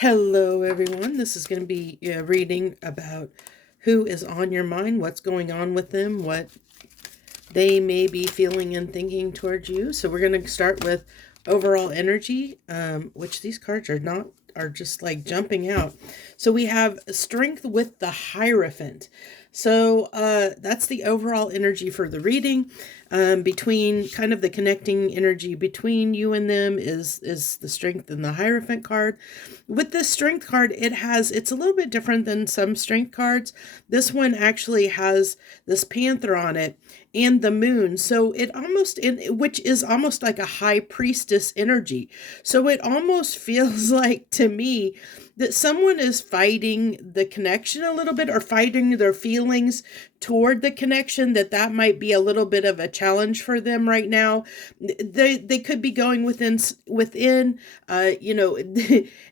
Hello, everyone. This is going to be a reading about who is on your mind, what's going on with them, what they may be feeling and thinking towards you. So we're going to start with overall energy, which these cards are just like jumping out. So we have strength with the Hierophant. So that's the overall energy for the reading. Between kind of the connecting energy between you and them is the strength in the Hierophant card. With this strength card, it's a little bit different than some strength cards. This one actually has this panther on it and the moon. So which is almost like a high priestess energy. So it almost feels like to me that someone is fighting the connection a little bit, or fighting their feelings toward the connection, that might be a little bit of a challenge for them right now. They could be going within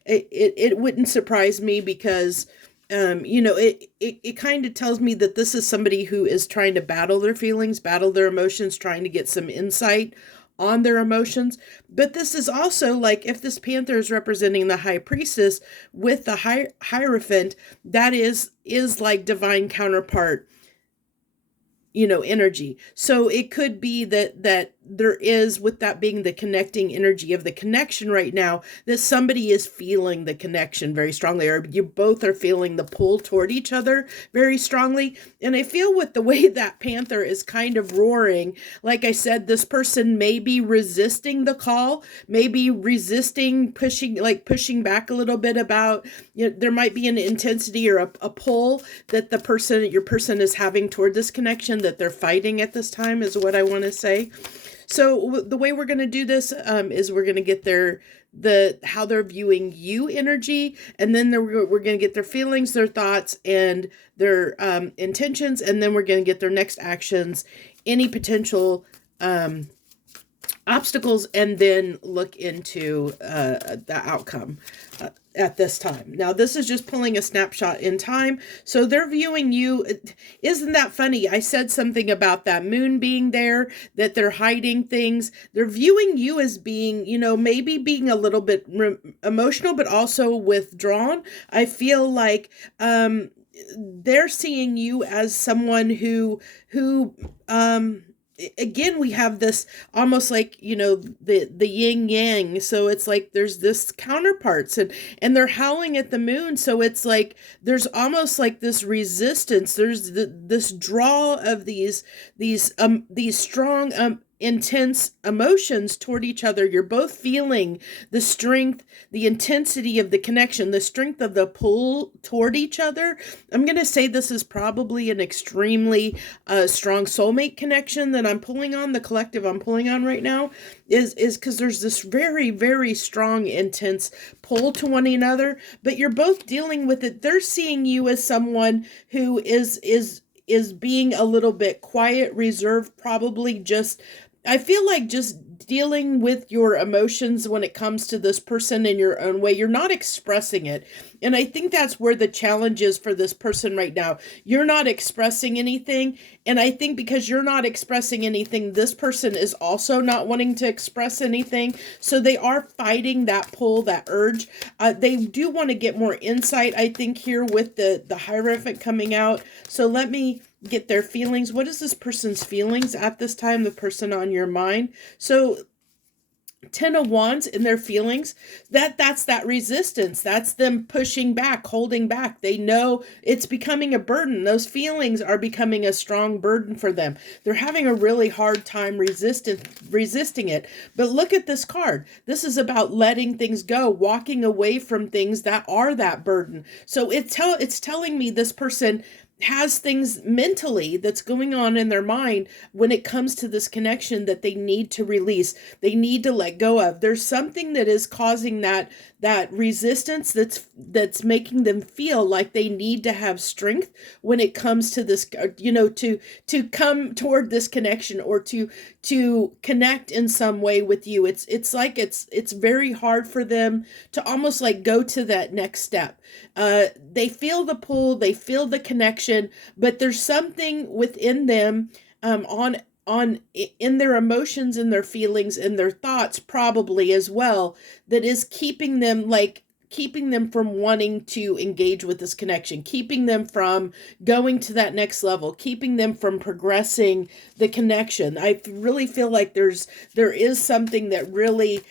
it wouldn't surprise me, because it kind of tells me that this is somebody who is trying to battle their feelings, battle their emotions, trying to get some insight on their emotions. But this is also like, if this panther is representing the high priestess with the hierophant, that is like divine counterpart energy. So it could be that there is, with that being the connecting energy of the connection right now, that somebody is feeling the connection very strongly, or you both are feeling the pull toward each other very strongly. And I feel with the way that panther is kind of roaring, like I said, this person may be resisting the call, maybe resisting, pushing back a little bit about, there might be an intensity or a pull that your person is having toward this connection, that they're fighting at this time, is what I want to say. So the way we're going to do this is we're going to get how they're viewing you energy, and then we're going to get their feelings, their thoughts, and their intentions, and then we're going to get their next actions, any potential obstacles, and then look into the outcome at this time. Now, this is just pulling a snapshot in time. So they're viewing you. Isn't that funny? I said something about that moon being there, that they're hiding things. They're viewing you as being, maybe being a little bit emotional, but also withdrawn. I feel like they're seeing you as someone who again, we have this almost like, the yin yang. So it's like there's this counterparts, and they're howling at the moon. So it's like there's almost like this resistance. There's this draw of these strong intense emotions toward each other. You're both feeling the strength, the intensity of the connection, the strength of the pull toward each other. I'm going to say this is probably an extremely strong soulmate connection that I'm pulling on, the collective I'm pulling on right now, is because there's this very, very strong, intense pull to one another, but you're both dealing with it. They're seeing you as someone who is being a little bit quiet, reserved, probably I feel like just dealing with your emotions when it comes to this person in your own way. You're not expressing it. And I think that's where the challenge is for this person right now. You're not expressing anything. And I think because you're not expressing anything, this person is also not wanting to express anything. So they are fighting that pull, that urge. They do want to get more insight, I think, here with the Hierophant coming out. So let me get their feelings. What is this person's feelings at this time, the person on your mind? So 10 of Wands in their feelings, that's that resistance. That's them pushing back, holding back. They know it's becoming a burden. Those feelings are becoming a strong burden for them. They're having a really hard time resisting it. But look at this card. This is about letting things go, walking away from things that are that burden. So it's telling me this person has things mentally that's going on in their mind when it comes to this connection that they need to release, they need to let go of. There's something that is causing that resistance, that's making them feel like they need to have strength when it comes to this, to come toward this connection, or to connect in some way with you. It's like it's very hard for them to almost like go to that next step. They feel the pull, they feel the connection, but there's something within them, in their emotions and their feelings and their thoughts probably as well, that is keeping them like keeping them from wanting to engage with this connection, keeping them from going to that next level, keeping them from progressing the connection. I really feel like there is something that really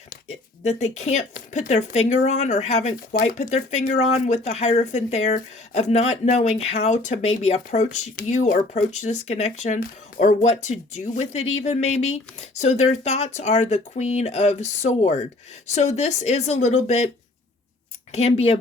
that they can't put their finger on, or haven't quite put their finger on with the Hierophant there, of not knowing how to maybe approach you or approach this connection, or what to do with it even maybe. So their thoughts are the Queen of Sword. So this is a little bit, can be a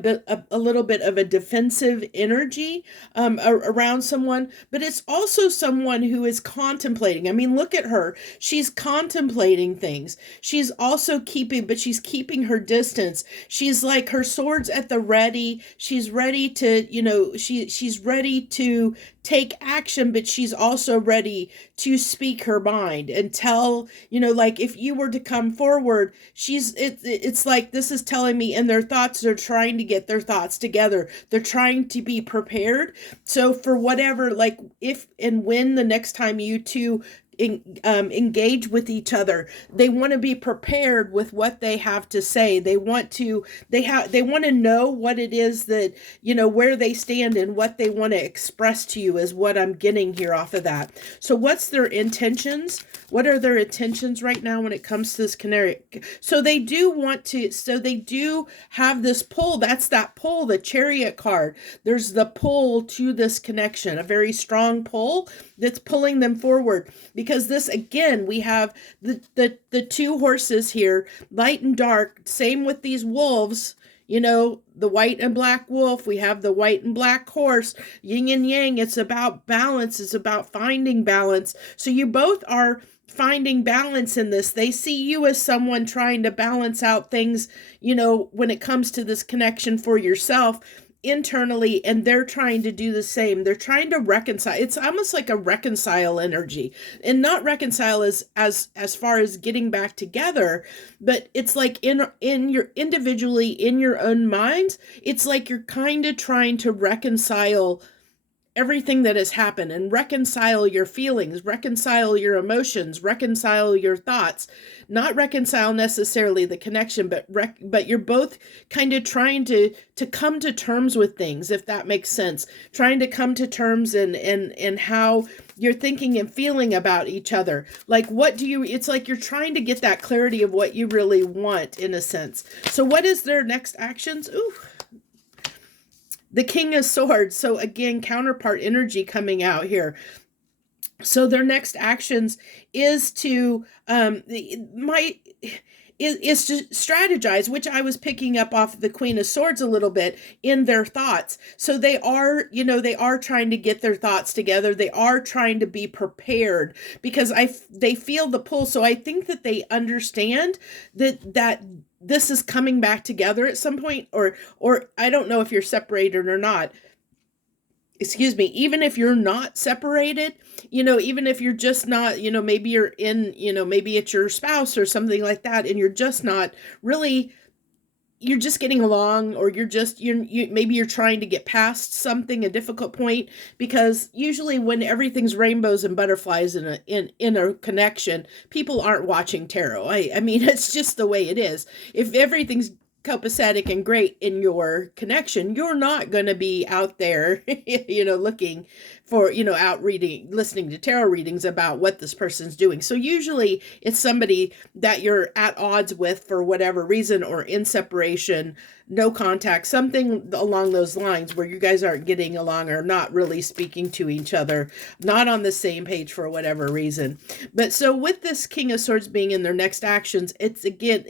little bit of a defensive energy around someone, but it's also someone who is contemplating. I mean, look at her. She's contemplating things. She's also she's keeping her distance. She's like, her sword's at the ready. She's ready to, she's ready to take action, but she's also ready to speak her mind and tell, like if you were to come forward, it's like, this is telling me in their thoughts, they're trying to get their thoughts together. They're trying to be prepared. So for whatever, like if and when the next time you two engage with each other, they want to be prepared with what they have to say. They want to know what it is that, where they stand and what they want to express to you, is what I'm getting here off of that. So what's their intentions? What are their intentions right now when it comes to this canary? So they do have this pull. That's that pull, the Chariot card. There's the pull to this connection, a very strong pull that's pulling them forward. Because this, again, we have the two horses here, light and dark. Same with these wolves, the white and black wolf. We have the white and black horse, yin and yang. It's about balance. It's about finding balance. So you both are finding balance in this. They see you as someone trying to balance out things, when it comes to this connection for yourself internally, and they're trying to do the same. They're trying to reconcile. It's almost like a reconcile energy, and not reconcile as far as getting back together, but it's like in your individually, in your own minds, it's like you're kind of trying to reconcile everything that has happened, and reconcile your feelings, reconcile your emotions, reconcile your thoughts. Not reconcile necessarily the connection, but you're both kind of trying to come to terms with things, if that makes sense. Trying to come to terms and how you're thinking and feeling about each other. Like, it's like you're trying to get that clarity of what you really want, in a sense. So what is their next actions? Ooh. The King of Swords. So again, counterpart energy coming out here. So their next actions is to is to strategize, which I was picking up off of the Queen of Swords a little bit, in their thoughts. So they are, they are trying to get their thoughts together. They are trying to be prepared, because they feel the pull. So I think that they understand that this is coming back together at some point, or I don't know if you're separated or not. Excuse me, even if you're not separated, even if you're just not, maybe you're in, maybe it's your spouse or something like that, and you're just not really, you're just getting along, or maybe you're trying to get past something, a difficult point, because usually when everything's rainbows and butterflies in a connection, people aren't watching tarot. I mean, it's just the way it is. If everything's copacetic and great in your connection, you're not going to be out there, looking for, out listening to tarot readings about what this person's doing. So usually it's somebody that you're at odds with for whatever reason, or in separation, no contact, something along those lines, where you guys aren't getting along, or not really speaking to each other, not on the same page for whatever reason. But so with this King of Swords being in their next actions, it's again,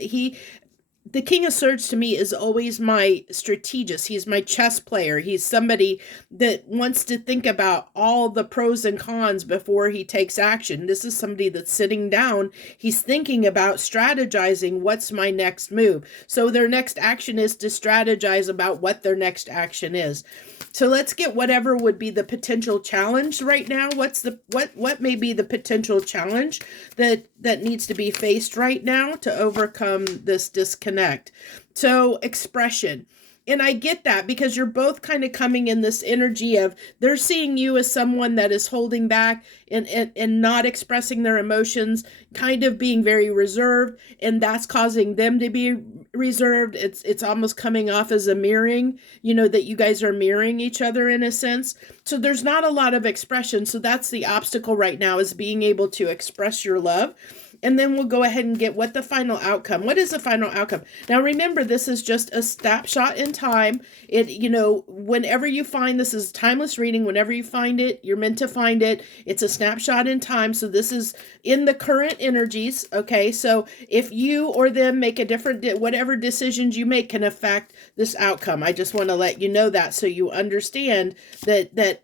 the King of Swords to me is always my strategist. He's my chess player. He's somebody that wants to think about all the pros and cons before he takes action. This is somebody that's sitting down. He's thinking about strategizing, what's my next move. So their next action is to strategize about what their next action is. So let's get whatever would be the potential challenge right now. What may be the potential challenge that needs to be faced right now to overcome this disconnect? So expression. And I get that because you're both kind of coming in this energy of they're seeing you as someone that is holding back and not expressing their emotions, kind of being very reserved, and that's causing them to be reserved. It's almost coming off as a mirroring, that you guys are mirroring each other in a sense. So there's not a lot of expression. So that's the obstacle right now, is being able to express your love. And then we'll go ahead and get what the final outcome. What is the final outcome? Now, remember, this is just a snapshot in time. Whenever you find, this is timeless reading. Whenever you find it, you're meant to find it. It's a snapshot in time. So this is in the current energies. Okay. So if you or them make a different, whatever decisions you make can affect this outcome. I just want to let you know that, so you understand that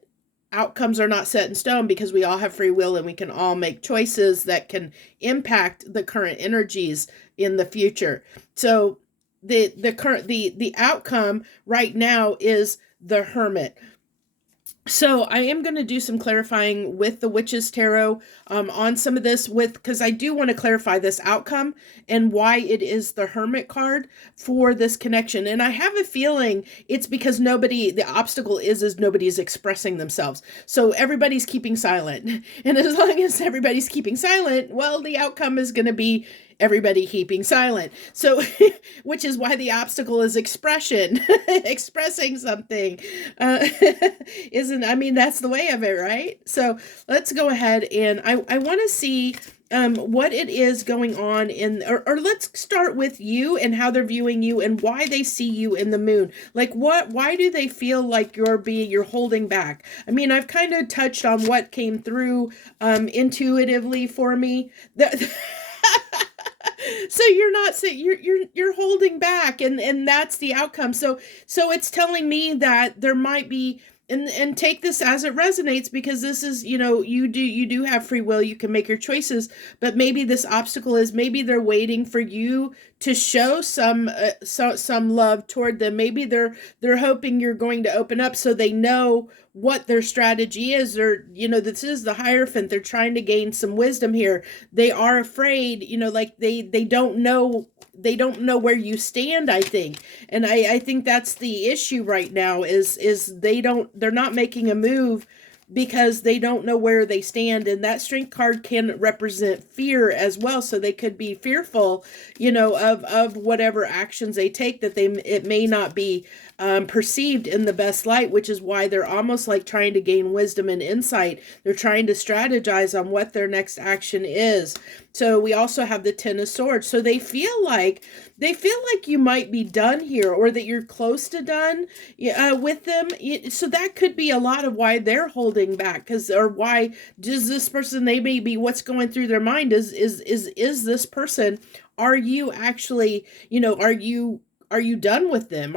outcomes are not set in stone, because we all have free will and we can all make choices that can impact the current energies in the future. So the outcome right now is the Hermit. So I am going to do some clarifying with the Witch's Tarot on some of this, because I do want to clarify this outcome and why it is the Hermit card for this connection. And I have a feeling it's because the obstacle is nobody's expressing themselves. So everybody's keeping silent. And as long as everybody's keeping silent, well, the outcome is going to be everybody keeping silent. So, which is why the obstacle is expression, expressing something. That's the way of it, right? So let's go ahead, and I want to see what it is going on or let's start with you and how they're viewing you and why they see you in the moon. Like why do they feel like you're holding back? I've kind of touched on what came through intuitively for me. So you're holding back, and that's the outcome. So it's telling me that there might be, and take this as it resonates, because this is, you do have free will, you can make your choices, but maybe this obstacle is, maybe they're waiting for you to show some love toward them. Maybe they're hoping you're going to open up, so they know what their strategy is. Or, this is the Hierophant. They're trying to gain some wisdom here. They are afraid, like they don't know where you stand, I think. And I think that's the issue right now, is they're not making a move because they don't know where they stand. And that Strength card can represent fear as well. So they could be fearful, of whatever actions they take, that it may not be perceived in the best light, which is why they're almost like trying to gain wisdom and insight. They're trying to strategize on what their next action is. So we also have the Ten of Swords. So they feel like you might be done here, or that you're close to done with them. So that could be a lot of why they're holding back, or why does this person, they may be, what's going through their mind is this person, are you actually, are you done with them?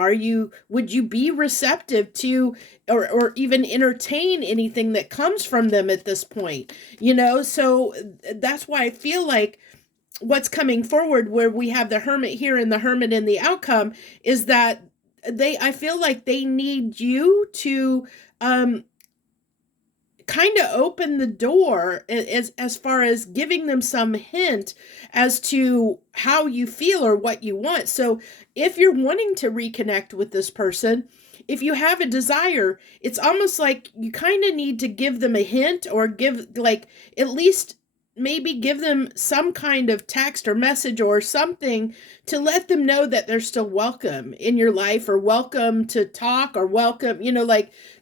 Would you be receptive to, or even entertain anything that comes from them at this point? So that's why I feel like what's coming forward, where we have the Hermit here and the Hermit in the outcome, is that I feel like they need you to, kind of open the door as far as giving them some hint as to how you feel or what you want. So if you're wanting to reconnect with this person, if you have a desire, it's almost like you kind of need to give them a hint, or at least maybe give them some kind of text or message or something to let them know that they're still welcome in your life, or welcome to talk, or welcome,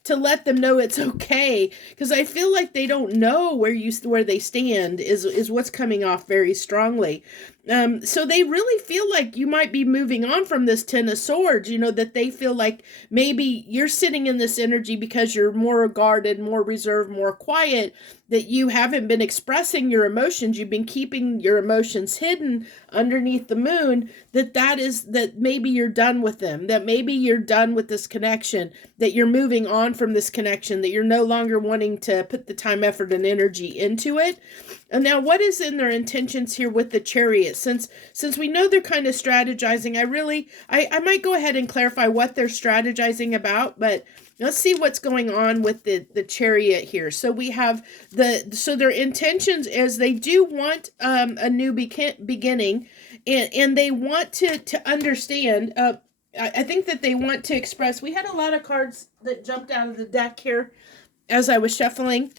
to let them know it's okay. Because I feel like they don't know where they stand is what's coming off very strongly. So they really feel like you might be moving on from this Ten of Swords, that they feel like maybe you're sitting in this energy because you're more guarded, more reserved, more quiet, that you haven't been expressing your emotions. You've been keeping your emotions hidden underneath the moon, that maybe you're done with them, that maybe you're done with this connection, that you're moving on from this connection, that you're no longer wanting to put the time, effort, and energy into it. And now, what is in their intentions here with the Chariot? Since we know they're kind of strategizing, I might go ahead and clarify what they're strategizing about, but let's see what's going on with the Chariot here. So we have their intentions is they do want a new beginning, and they want to understand. I think that they want to express. We had a lot of cards that jumped out of the deck here as I was shuffling.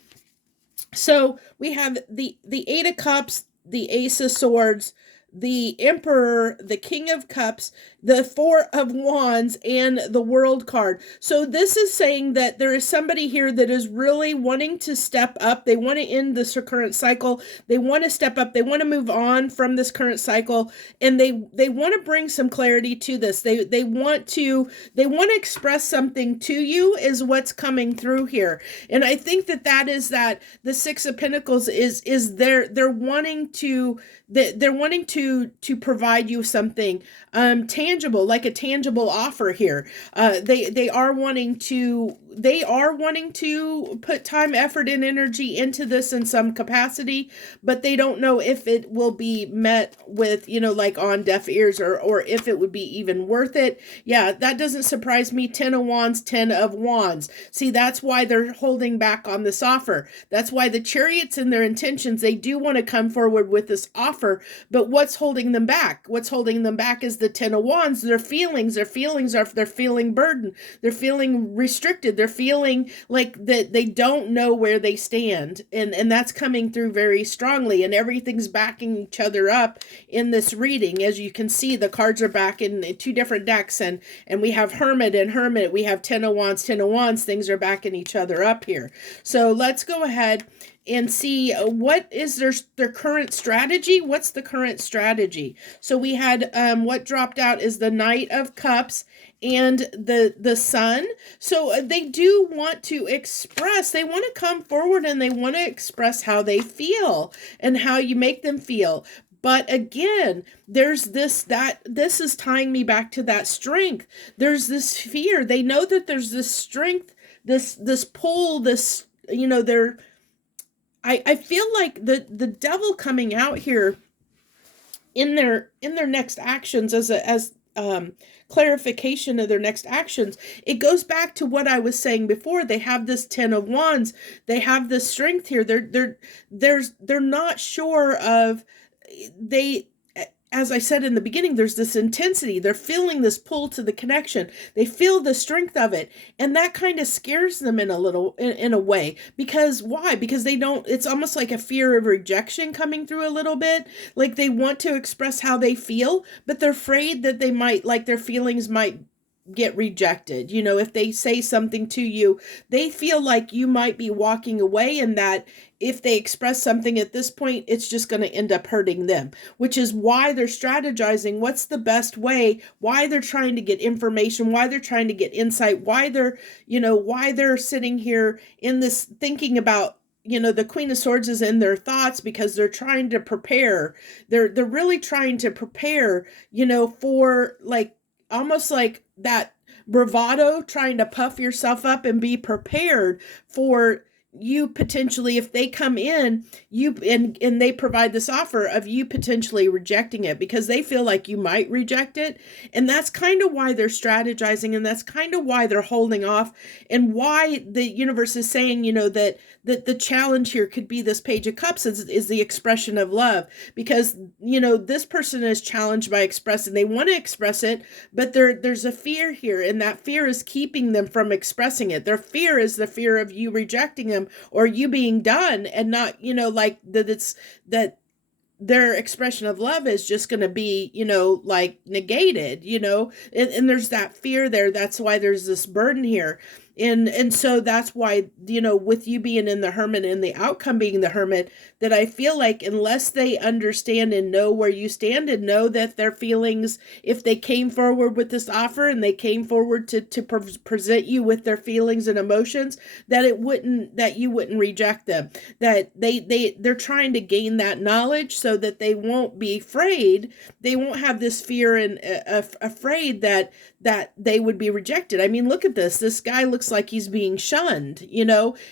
So we have the Eight of Cups, the Ace of Swords, the Emperor, the King of Cups, the Four of Wands, and the World card. So this is saying that there is somebody here that is really wanting to step up. They want to end this current cycle. They want to step up. They want to move on from this current cycle, and they want to bring some clarity to this. They want to express something to you is what's coming through here. And I think that is that the Six of Pentacles is they're wanting to provide you something tangible, like a tangible offer here. They are wanting to put time, effort, and energy into this in some capacity, but they don't know if it will be met with, like on deaf ears, or if it would be even worth it. Yeah, that doesn't surprise me. 10 of Wands, 10 of Wands. See, that's why they're holding back on this offer. That's why the Chariot's in their intentions. They do want to come forward with this offer, but what's holding them back? What's holding them back is the 10 of Wands. Their feelings are, they're feeling burdened. They're feeling restricted. They're feeling like that they don't know where they stand. And that's coming through very strongly, and everything's backing each other up in this reading. As you can see, the cards are back in two different decks, and we have Hermit and Hermit. We have 10 of Wands, 10 of Wands. Things are backing each other up here. So let's go ahead and see what is their current strategy. What's the current strategy? So we had what dropped out is the Knight of Cups and the Sun. So they do want to express, they want to come forward and they want to express how they feel and how you make them feel. But again, there's this is tying me back to that strength. There's this fear. They know that there's this strength, this pull, this, they're, I feel like the devil coming out here in their next actions as clarification of their next actions. It goes back to what I was saying before. They have this 10 of Wands. They have this strength here. They're not sure of, as I said in the beginning, there's this intensity. They're feeling this pull to the connection. They feel the strength of it. And that kind of scares them in a way. Because why? Because they don't, it's almost like a fear of rejection coming through a little bit. Like they want to express how they feel, but they're afraid that they might, like their feelings might get rejected. If they say something to you, they feel like you might be walking away, and that if they express something at this point, it's just going to end up hurting them, which is why they're strategizing what's the best way, why they're trying to get information, why they're trying to get insight, why they're sitting here in this thinking about, the Queen of Swords is in their thoughts because they're trying to prepare. They're really trying to prepare, for like, almost like that bravado, trying to puff yourself up and be prepared for you potentially, if they come in, and they provide this offer of you potentially rejecting it, because they feel like you might reject it. And that's kind of why they're strategizing, and that's kind of why they're holding off, and why the universe is saying, that the challenge here could be this Page of Cups is the expression of love, because, this person is challenged by expressing, they want to express it, but there's a fear here, and that fear is keeping them from expressing it. Their fear is the fear of you rejecting them, or you being done, and not, like that their expression of love is just going to be, like negated, and there's that fear there. That's why there's this burden here. And so that's why, with you being in the Hermit and the outcome being the Hermit, that I feel like unless they understand and know where you stand and know that their feelings, if they came forward with this offer and they came forward to present you with their feelings and emotions, that you wouldn't reject them, that they're trying to gain that knowledge so that they won't be afraid. They won't have this fear and afraid that they would be rejected. I mean, look at this. This guy looks like he's being shunned,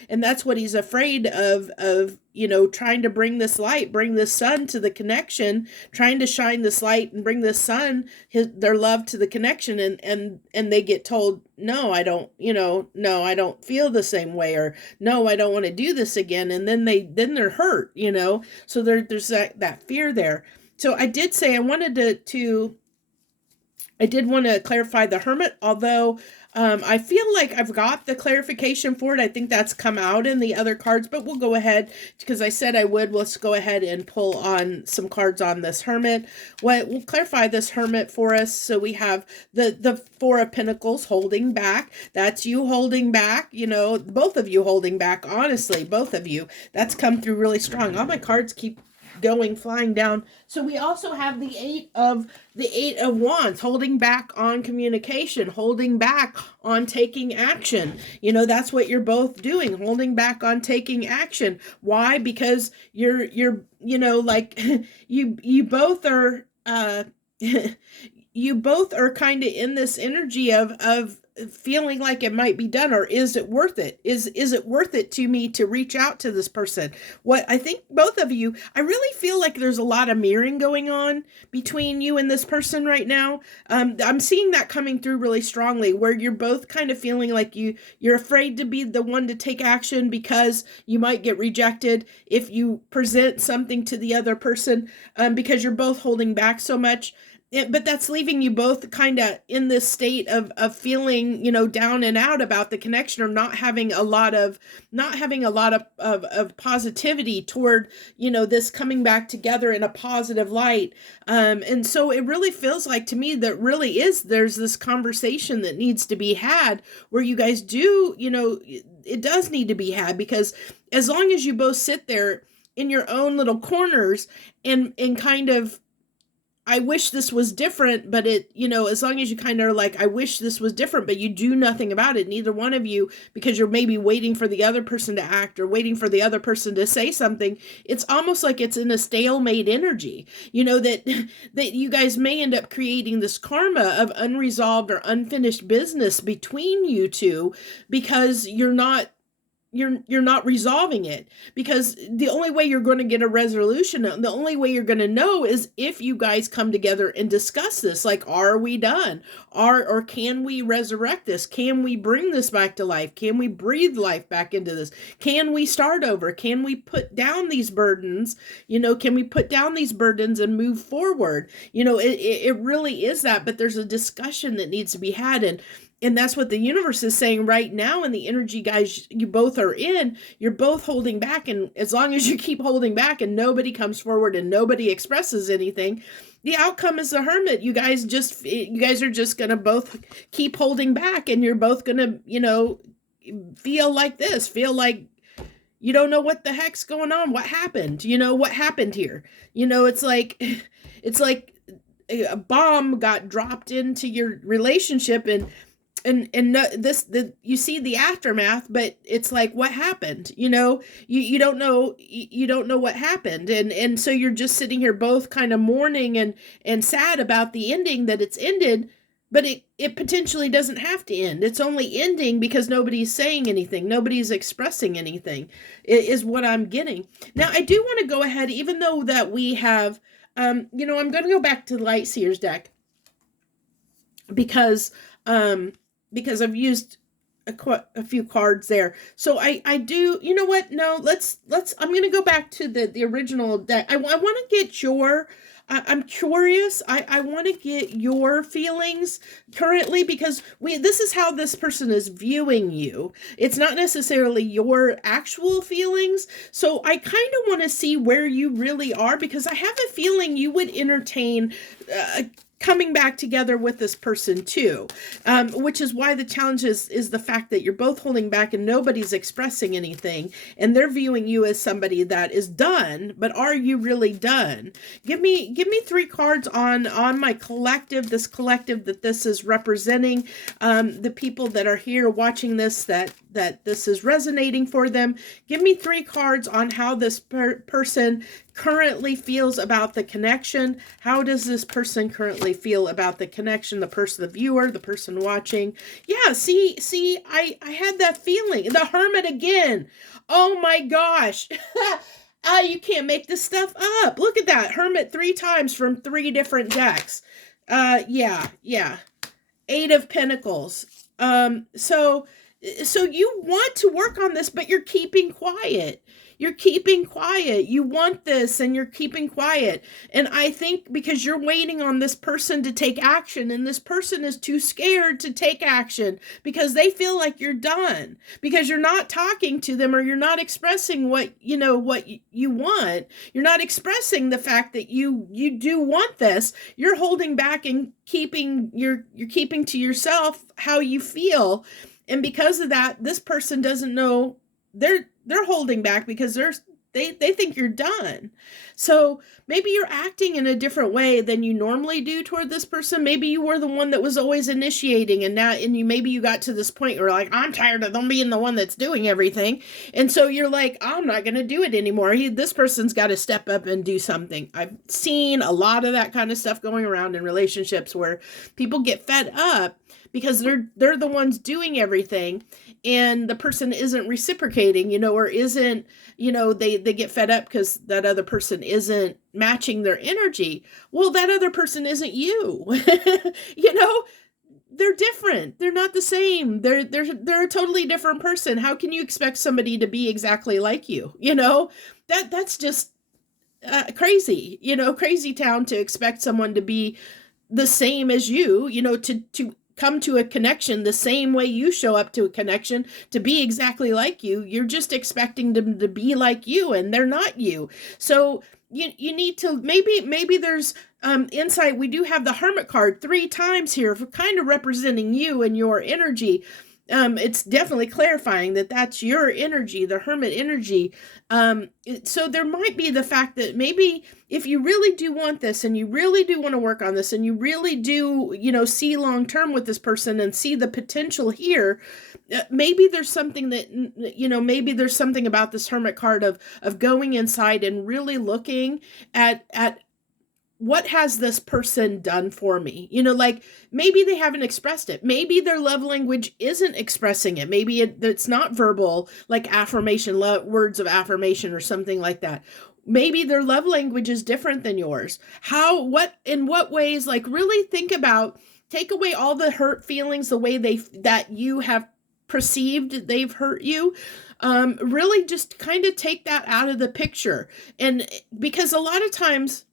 and that's what he's afraid of, trying to bring this light, bring this sun to the connection, trying to shine this light and bring this sun, their love to the connection. And they get told, no, I don't, no, I don't feel the same way, or no, I don't want to do this again. And then they're hurt, so there's that fear there. So I did say I wanted to I did want to clarify the Hermit, although I feel like I've got the clarification for it. I think that's come out in the other cards, but we'll go ahead because I said I would. Let's go ahead and pull on some cards on this Hermit. We'll clarify this Hermit for us. So we have the Four of Pentacles holding back. That's you holding back, you know, both of you holding back, honestly, both of you. That's come through really strong. All my cards keep going flying down. So we also have the eight of wands, holding back on communication, holding back on taking action. You know, that's what you're both doing, holding back on taking action. Why? Because you're you know, like you both are you both are kind of in this energy of feeling like it might be done, or is it worth it? Is it worth it to me to reach out to this person? What I think both of you, I really feel like there's a lot of mirroring going on between you and this person right now. I'm seeing that coming through really strongly, where you're both kind of feeling like you're afraid to be the one to take action because you might get rejected if you present something to the other person, because you're both holding back so much. But that's leaving you both kind of in this state of feeling, you know, down and out about the connection, or not having a lot of positivity toward, you know, this coming back together in a positive light. And so it really feels like to me that really there's this conversation that needs to be had, where you guys do, you know, it does need to be had, because as long as you both sit there in your own little corners and kind of, I wish this was different, but it, you know, as long as you kind of are like, I wish this was different, but you do nothing about it, neither one of you, because you're maybe waiting for the other person to act or waiting for the other person to say something. It's almost like it's in a stalemate energy, you know, that you guys may end up creating this karma of unresolved or unfinished business between you two, because you're not resolving it. Because the only way you're going to get a resolution, the only way you're going to know, is if you guys come together and discuss this. Like, are we done? Or can we resurrect this? Can we bring this back to life? Can we breathe life back into this? Can we start over? Can we put down these burdens? You know, can we put down these burdens and move forward? You know, it really is that, but there's a discussion that needs to be had. And that's what the universe is saying right now. And the energy, guys, you both are in, you're both holding back. And as long as you keep holding back and nobody comes forward and nobody expresses anything, the outcome is the Hermit. You guys are just going to both keep holding back, and you're both going to, you know, feel like you don't know what the heck's going on. What happened? You know, what happened here? You know, it's like a bomb got dropped into your relationship, and no, you see the aftermath, but it's like, what happened? You know, you don't know what happened. And so you're just sitting here both kind of mourning and sad about the ending, that it's ended, but it potentially doesn't have to end. It's only ending because nobody's saying anything. Nobody's expressing anything, is what I'm getting. Now, I do want to go ahead, even though that we have, you know, I'm going to go back to the Light Seers deck, because I've used a few cards there. So I do, you know what? No, let's, I'm going to go back to the original deck. I want to get I'm curious. I want to get your feelings currently, because this is how this person is viewing you. It's not necessarily your actual feelings. So I kind of want to see where you really are, because I have a feeling you would entertain coming back together with this person too, which is why the challenge is the fact that you're both holding back and nobody's expressing anything, and they're viewing you as somebody that is done. But are you really done? Give me 3 cards on my collective, this collective that this is representing, the people that are here watching this, that this is resonating for them. Give me 3 cards on how this person currently feels about the connection. How does this person currently feel about the connection? The person, the viewer, the person watching. Yeah, see, I had that feeling. The Hermit again. Oh my gosh. You can't make this stuff up. Look at that. Hermit 3 times from 3 different decks. Yeah. 8 of Pentacles. So So you want to work on this, but you're keeping quiet. You're keeping quiet. You want this and you're keeping quiet. And I think because you're waiting on this person to take action, and this person is too scared to take action because they feel like you're done, because you're not talking to them, or you're not expressing what you want. You're not expressing the fact that you do want this. You're holding back and you're keeping to yourself how you feel. And because of that, this person doesn't know, they're holding back because they think you're done. So maybe you're acting in a different way than you normally do toward this person. Maybe you were the one that was always initiating, and maybe you got to this point where like, I'm tired of them being the one that's doing everything. And so you're like, I'm not going to do it anymore. This person's got to step up and do something. I've seen a lot of that kind of stuff going around in relationships where people get fed up because they're the ones doing everything, and the person isn't reciprocating, or isn't, they get fed up because that other person isn't matching their energy. Well, that other person isn't you. They're different. They're not the same. They're a totally different person. How can you expect somebody to be exactly like you? That's just crazy. Crazy town to expect someone to be the same as you. To come to a connection the same way you show up to a connection, to be exactly like you. You're just expecting them to be like you, and they're not you. So you need to, maybe there's insight. We do have the Hermit card 3 times here for kind of representing you and your energy. It's definitely clarifying that that's your energy, the Hermit energy. So there might be the fact that maybe if you really do want this, and you really do want to work on this, and you really do, see long term with this person and see the potential here, maybe there's something that, maybe there's something about this Hermit card of going inside and really looking at what has this person done for me? Like maybe they haven't expressed it. Maybe their love language isn't expressing it. Maybe it's not verbal, like affirmation, words of affirmation or something like that. Maybe their love language is different than yours. In what ways, like really take away all the hurt feelings, the way that you have perceived they've hurt you. Really just kind of take that out of the picture. And because a lot of times,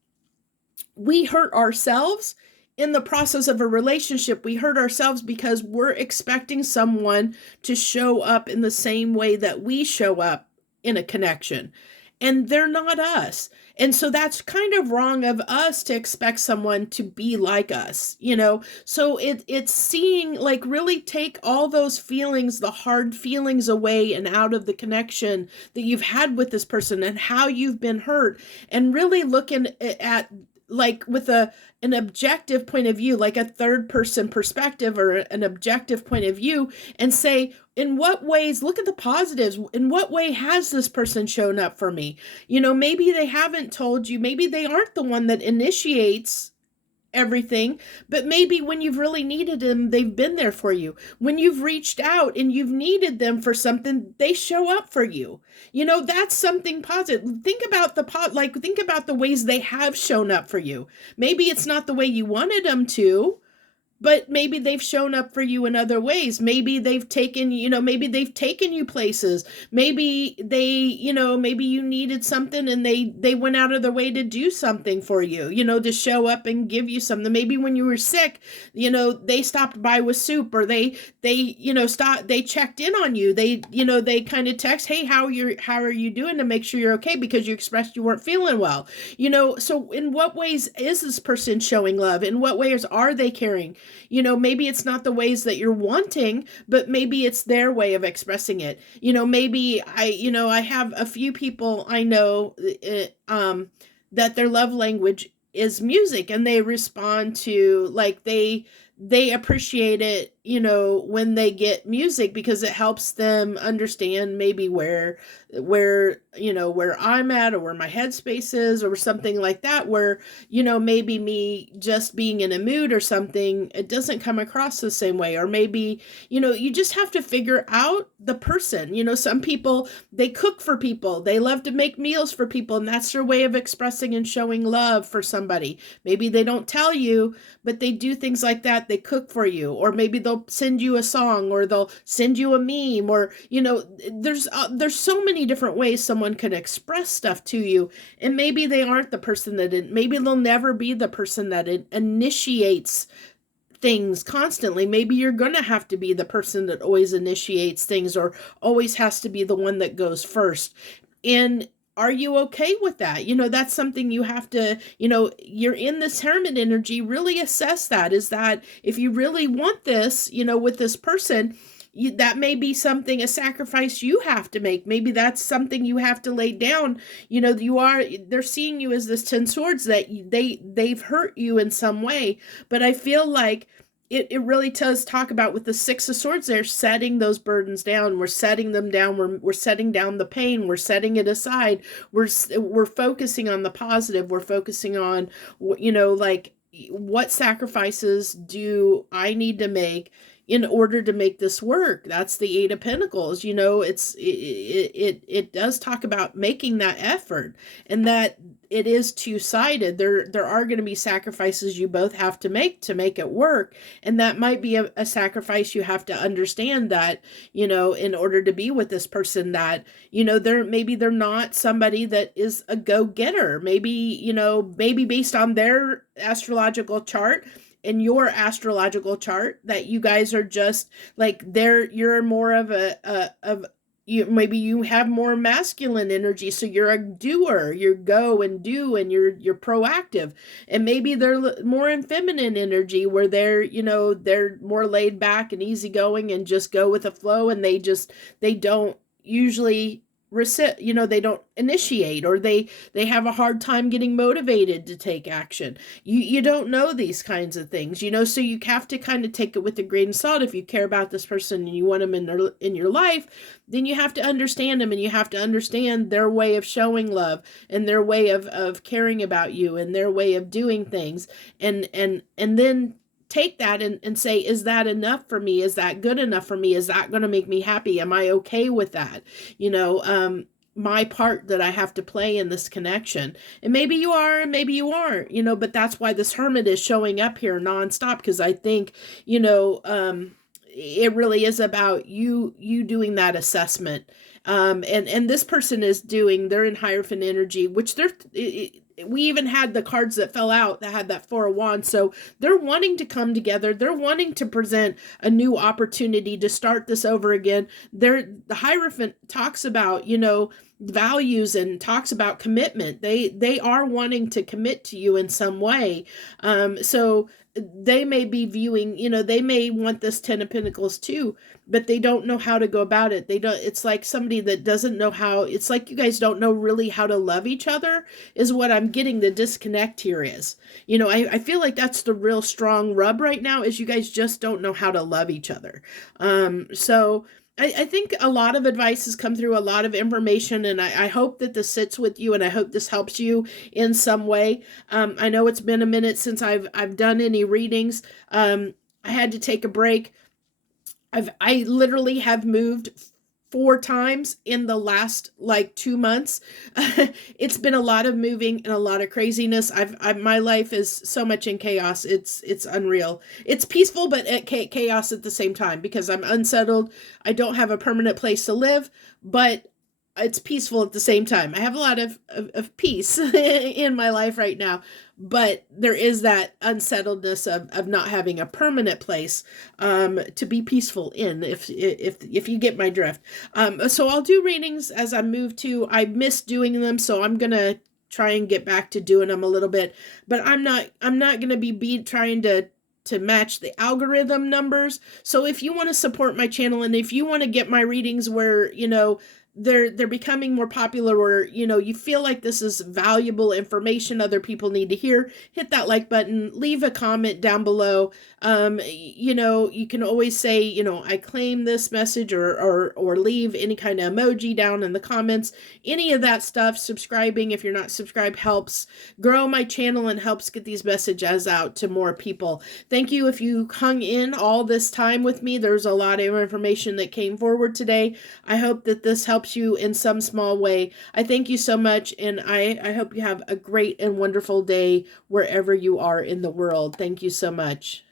we hurt ourselves in the process of a relationship. We hurt ourselves because we're expecting someone to show up in the same way that we show up in a connection, and they're not us. And so that's kind of wrong of us to expect someone to be like us, So it's seeing, like, really take all those feelings, the hard feelings away and out of the connection that you've had with this person and how you've been hurt, and really looking at, like, with an objective point of view, like a third person perspective or an objective point of view, and say, in what ways, look at the positives. In what way has this person shown up for me? Maybe they haven't told you, maybe they aren't the one that initiates everything, but maybe when you've really needed them, they've been there for you. When you've reached out and you've needed them for something, they show up for you. That's something positive. Think about the ways they have shown up for you. Maybe it's not the way you wanted them to, but maybe they've shown up for you in other ways. Maybe they've taken, maybe they've taken you places. Maybe maybe you needed something and they went out of their way to do something for you, to show up and give you something. Maybe when you were sick, they stopped by with soup, or they checked in on you. They kind of text, hey, how are you doing, to make sure you're okay, because you expressed you weren't feeling well. So in what ways is this person showing love? In what ways are they caring? Maybe it's not the ways that you're wanting, but maybe it's their way of expressing it. Maybe I have a few people I know, that their love language is music, and they respond to, like, they appreciate it, when they get music, because it helps them understand maybe where I'm at, or where my headspace is, or something like that, where, maybe me just being in a mood or something, it doesn't come across the same way. Or maybe, you just have to figure out the person. Some people, they cook for people. They love to make meals for people, and that's their way of expressing and showing love for somebody. Maybe they don't tell you, but they do things like that they cook for you, or maybe they'll send you a song, or they'll send you a meme, or there's so many different ways someone can express stuff to you. And maybe they aren't the person maybe they'll never be the person that initiates things constantly. Maybe you're going to have to be the person that always initiates things, or always has to be the one that goes first. And are you okay with that? That's something you have to, you're in this hermit energy, really assess that. Is that if you really want this, with this person, that may be something, a sacrifice you have to make. Maybe that's something you have to lay down. They're seeing you as this 10 swords, that they've hurt you in some way. But I feel like it really does talk about, with the 6 of swords, they're setting those burdens down. We're setting them down. We're setting down the pain. We're setting it aside. We're focusing on the positive. We're focusing on, like, what sacrifices do I need to make in order to make this work? That's the 8 of Pentacles. It does talk about making that effort, and that it is two-sided. There are going to be sacrifices you both have to make it work. And that might be a sacrifice you have to understand, that, in order to be with this person, that, maybe they're not somebody that is a go-getter. Maybe based on their astrological chart and your astrological chart, that you guys are just like, you're more of maybe you have more masculine energy, so you're a doer, you go and do, and you're proactive. And maybe they're more in feminine energy, where they're more laid back and easygoing and just go with the flow, and they don't usually they don't initiate, or they have a hard time getting motivated to take action. You don't know these kinds of things, so you have to kind of take it with a grain of salt. If you care about this person and you want them in your life, then you have to understand them, and you have to understand their way of showing love, and their way of caring about you, and their way of doing things, and then take that and say, is that enough for me? Is that good enough for me? Is that going to make me happy? Am I okay with that? My part that I have to play in this connection. And maybe you are, and maybe you aren't, but that's why this hermit is showing up here nonstop, because I think, it really is about you doing that assessment. And this person they're in Hierophant energy, which we even had the cards that fell out that had that 4 of Wands. So they're wanting to come together. They're wanting to present a new opportunity to start this over again. The Hierophant talks about, values, and talks about commitment. They are wanting to commit to you in some way. So they may be viewing, they may want this 10 of Pentacles too, but they don't know how to go about it. It's like somebody that doesn't know how. It's like you guys don't know really how to love each other, is what I'm getting the disconnect here is. I feel like that's the real strong rub right now, is you guys just don't know how to love each other. So I think a lot of advice has come through, a lot of information, and I hope that this sits with you, and I hope this helps you in some way. I know it's been a minute since I've done any readings. I had to take a break. I literally have moved 4 times in the last 2 months. It's been a lot of moving and a lot of craziness. My life is so much in chaos. It's unreal. It's peaceful, but chaos at the same time, because I'm unsettled. I don't have a permanent place to live, but it's peaceful at the same time. I have a lot of peace in my life right now, but there is that unsettledness of not having a permanent place to be peaceful in, if you get my drift. So I'll do readings as I move to. I miss doing them, so I'm gonna try and get back to doing them a little bit, but I'm not gonna be trying to match the algorithm numbers. So if you want to support my channel, and if you want to get my readings where they're becoming more popular, or you feel like this is valuable information other people need to hear, hit that like button, leave a comment down below. You can always say, I claim this message, or leave any kind of emoji down in the comments. Any of that stuff. Subscribing, if you're not subscribed, helps grow my channel and helps get these messages out to more people. Thank you if you hung in all this time with me. There's a lot of information that came forward today. I hope that this helps you in some small way. I thank you so much, and I hope you have a great and wonderful day wherever you are in the world. Thank you so much.